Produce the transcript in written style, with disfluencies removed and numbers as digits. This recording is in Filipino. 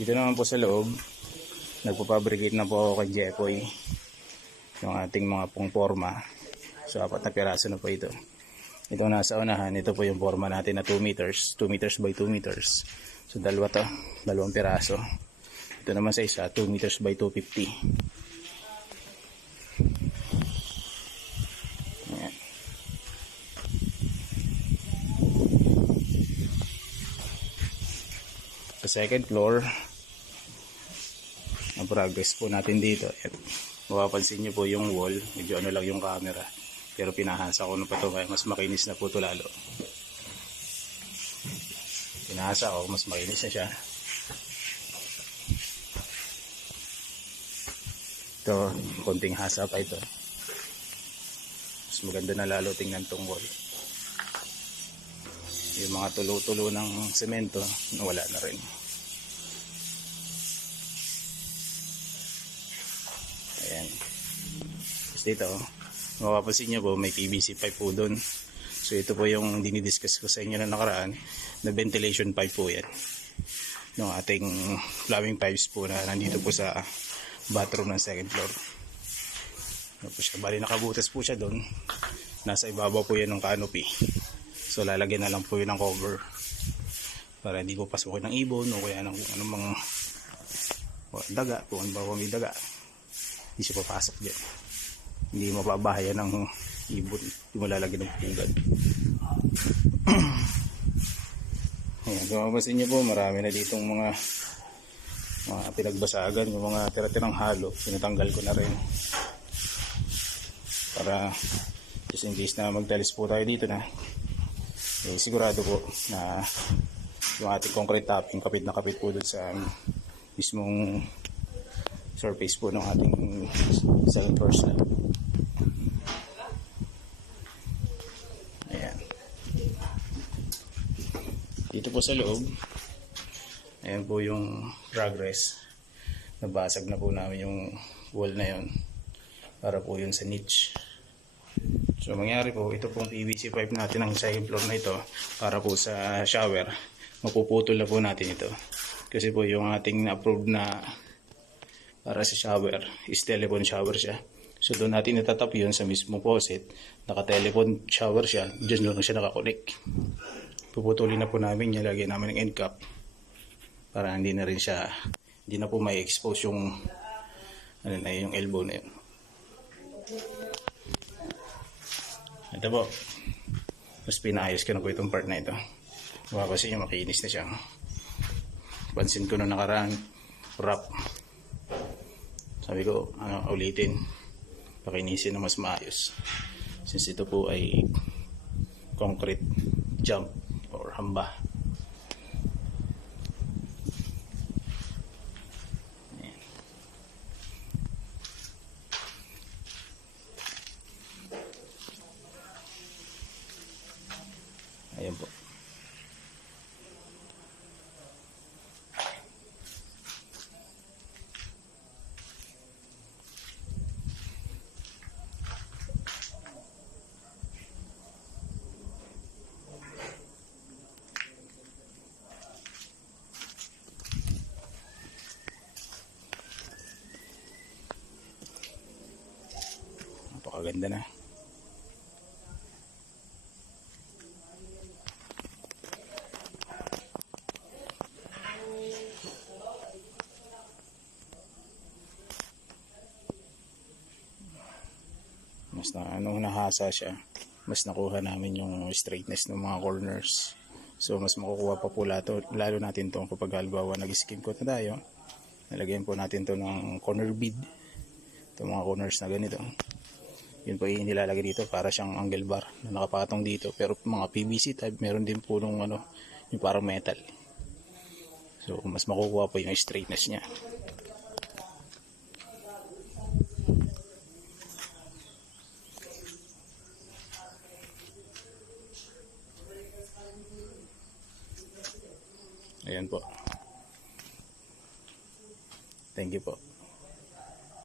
Dito naman po sa loob, nagpapabricate na po ako kay Jepoy yung ating mga pong forma. So 4 na piraso na po ito. Ito nasa unahan, ito po yung forma natin na 2 meters, 2 meters by 2 meters. So dalawa to, 2 piraso. Ito naman sa isa, 2 meters by 250. Ayan. Sa second floor, ang progress po natin dito. Mapapansin nyo po yung wall, medyo ano lang yung camera, pero pinahasa ko na pa ito kaya mas makinis na po ito lalo. Pinahasa ko, mas makinis na siya. Ito, konting hasa pa ito, mas maganda na lalo tingnan tong wall. Yung mga tulo-tulo ng semento nawala na rin. Ayan. Tapos dito, mapapansin nyo po may PVC pipe po doon. So ito po yung dinidiscuss ko sa inyo na nakaraan na ventilation pipe po yan. Yung ating plumbing pipes po na nandito po sa bathroom ng second floor. Tapos siya, bali nakabutas po siya doon. Nasa ibabaw po yan ng canopy. So lalagyan na lang po yun ng cover para hindi po pasukin ng ibon o kaya ng anong mga daga, kung ano ba may daga, hindi siya papasok dyan. Hindi mapabahayan ng ibon, hindi mo lalagyan ng pugad. Ayan, kung mapapansin nyo po, marami na ditong mga pinagbasagan, yung mga tira-tirang halo, pinatanggal ko na rin para just in case na magtalis po tayo dito na sigurado po na yung ating concrete topping kapit na kapit po doon sa mismong surface po ng ating second floor slab. Ayan. Dito po sa loob, ayan po yung progress. Nabasag na po namin yung wall na yun para po yun sa niche. So mangyari po, ito pong PVC pipe natin ng second floor na ito para po sa shower, mapuputol na po natin ito. Kasi po yung ating na-approve na para sa shower is telephone shower siya. So doon natin itatap yun sa mismo faucet, naka-telephone shower siya, dyan doon siya nakakonek. Puputulin na po namin, nilagyan namin ng end cap para hindi na rin siya, hindi na po may expose yung ano na yung elbow na yun. Ito po, mas pinaayos ko na po itong part na ito. Mapapansin nyo, makinis na siya. Pansin ko na nakaraan, wrap. Sabi ko, ulitin, pakinisin na mas maayos. Since ito po ay concrete jump or hamba. Ayan po. Napakaganda na. Mas nahasa siya, mas nakuha namin yung straightness ng mga corners. So mas makukuha pa po lalo natin to kapag halimbawa nag-skim coat na tayo. Nalagyan po natin to ng corner bead. Itong mga corners na ganito, yun po yung nilalagay dito para siyang angle bar na nakapatong dito. Pero mga PVC type, meron din po nung yung parang metal. So mas makukuha po yung straightness niya. Ayan po. Thank you po.